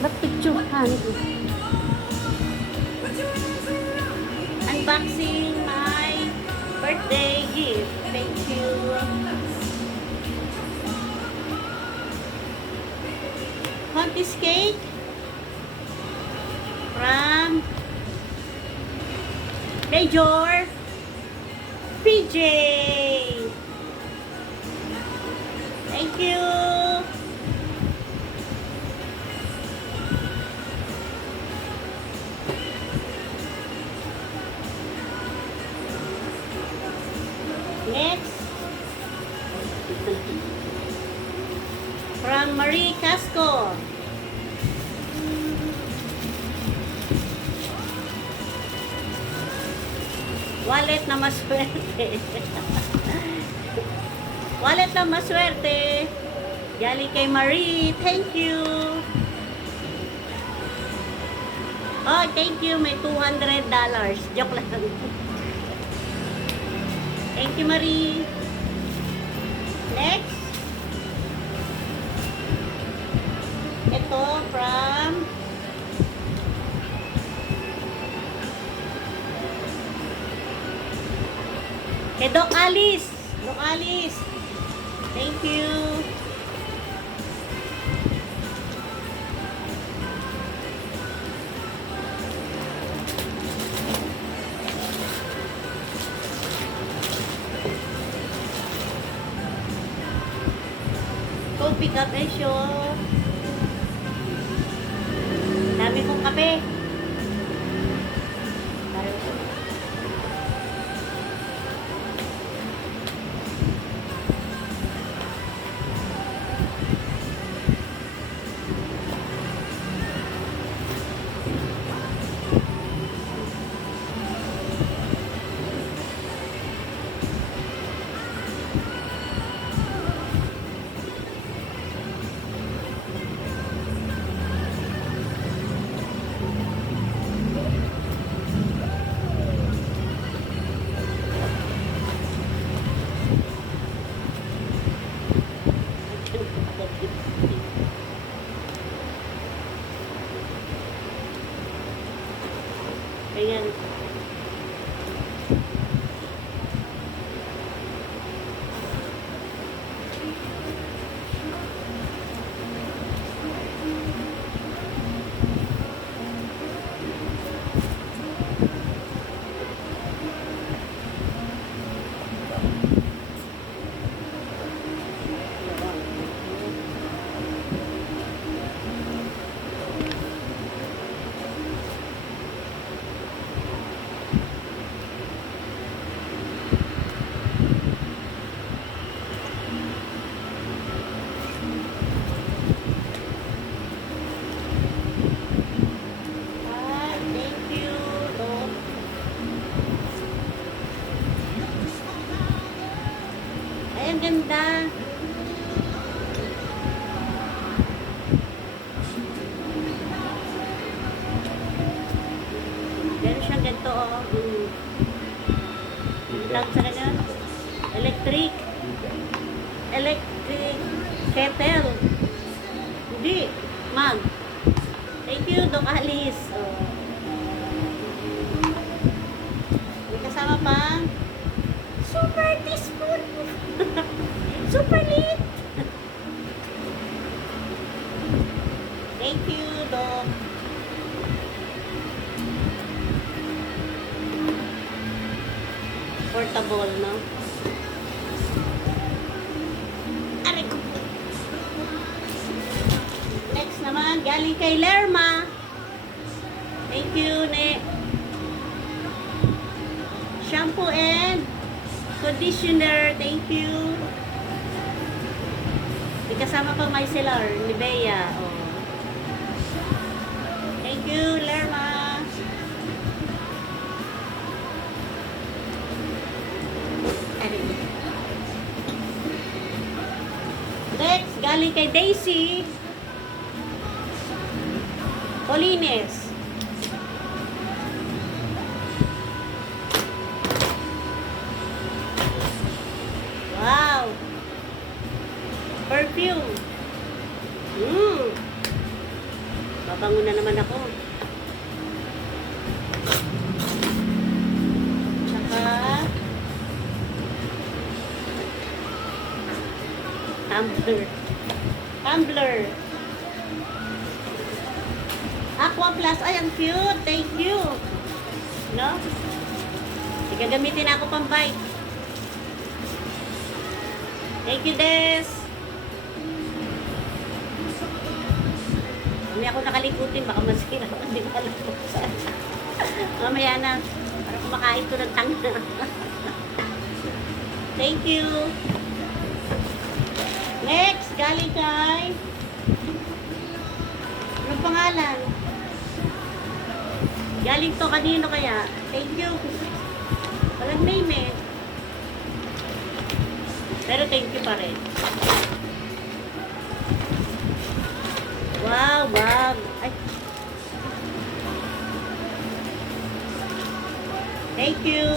Ba't picturehan ko? Unboxing my birthday gift. Thank you. Want this cake? From Major PJ. Thank you. Next, from Marie Casco. Wallet na maswerte. Wallet na maswerte. Galing kay Marie. Thank you. Oh, thank you. May $200. Joke lang. Thank you, Marie. Next. Ito from kay Doc Alice. Doc Alice. Thank you. Go pick up and show. Dami kong kape. Ayan. Ay, ang ganda. Meron siyang ganito, oh. Tawag sa kanya? Electric kettle. Hindi. Mag. Thank you, Doc Alice. Oh. May kasama pa. Super teaspoon. Super lit. Thank you, Doc. Portable, no? Aray ko. Next naman, galing kay Lerma. Thank you, Ne. Shampoo and conditioner. Thank you. May kasama pang micellar ni Bea. Oh. Thank you, Lerma. Next, galing kay Daisy Polines. Wow! Perfume. Babango na naman ako. Tsaka tumbler. Tumbler. Aqua Plus. Ay, ang cute. Thank you. No? Gagamitin ako pang bike. Thank you, Des. Hindi ako nakalikutin. Baka masira. Hindi ko alam kung saan. Mamaya na. Para kumakain ko ng tanga. Thank you. Next, galing kay... Anong pangalan? Galing to kanino kaya? Thank you. Walang name eh. Pero thank you pa rin. Wow, wow. Ay. Thank you.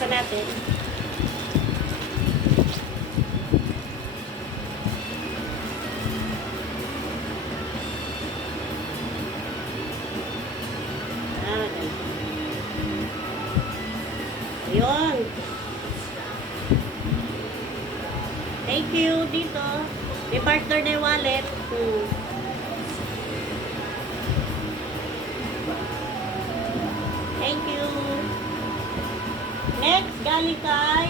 Sa natin. Yun. Thank you dito. May partner na yung wallet. Thank you. Next, galing kay...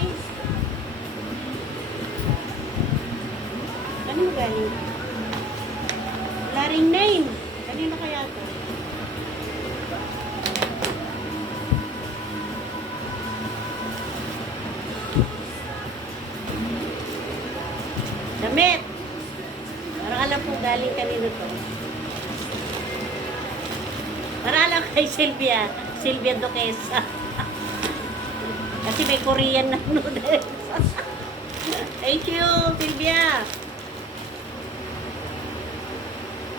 Kanino galing? Wala ring name. Kanino kaya to? Damit. Parang alam po galing kanino to. Para alam kay Sylvia. Sylvia Duquesa. Kasi may Korean na noodles. Thank you, Sylvia.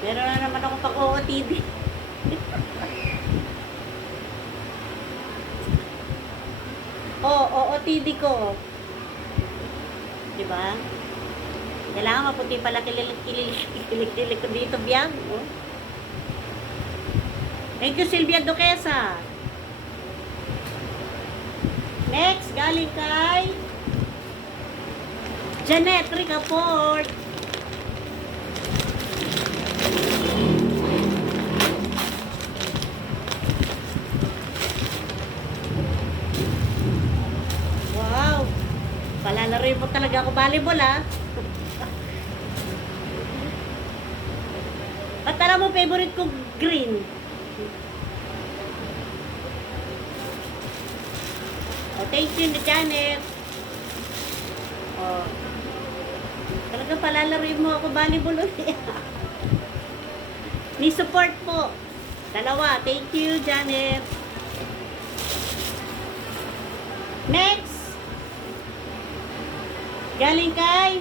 Meron na naman ako pang OOTD. OOTD ko. Diba? Kailangan maputi pala kilik ko dito, biyang. Oh. Thank you, Sylvia Duquesa. Next, galing kay Janet Ricaport. Wow. Palalaroin mo talaga ako volleyball, ah. At alam mo, favorite ko green. Oh, thank you, Janet. Oh. Talaga palalaroin mo ako volleyball ulit. Ni support po. Dalawa. Thank you, Janet. Next. Galing kay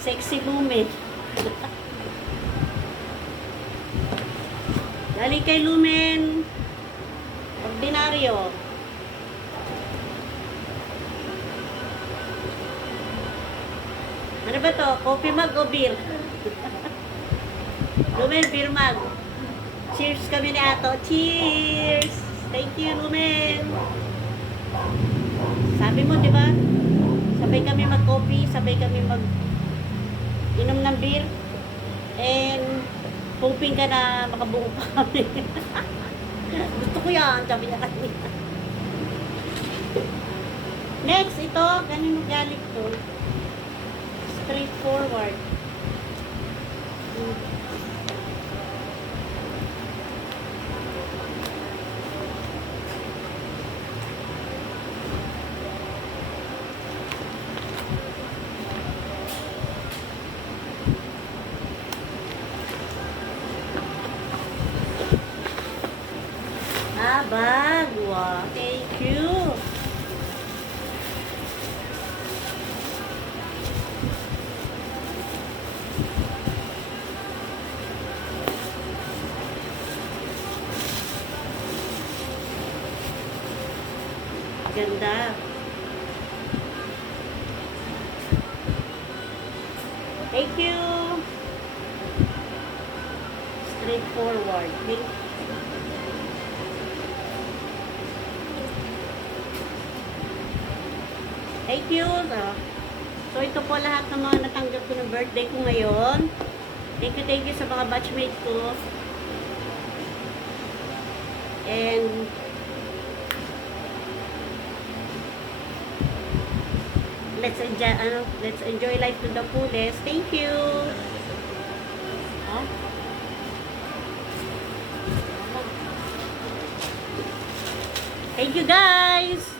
Sexy Lumen. Galing kay Lumen. Ordinaryo. Ano ba to? Coffee mug o beer? Lumen, beer mug. Cheers kami ni Ato. Cheers! Thank you, Lumen. Sabi mo, di ba? Sabay kami mag-coffee, sabay kami mag-inom ng beer. And hoping ka na makabuo pa kami. Gusto ko yan, sabi niya kanina. Next, ito, ganun galing to. Straightforward. Bag. Wow. Thank you. Ganda. Thank you. straightforward. Okay? Thank you. So, ito po lahat ng mga natanggap ko ng birthday ko ngayon. Thank you sa mga batchmate ko. And let's enjoy life to the fullest. Thank you. Oh. Thank you guys.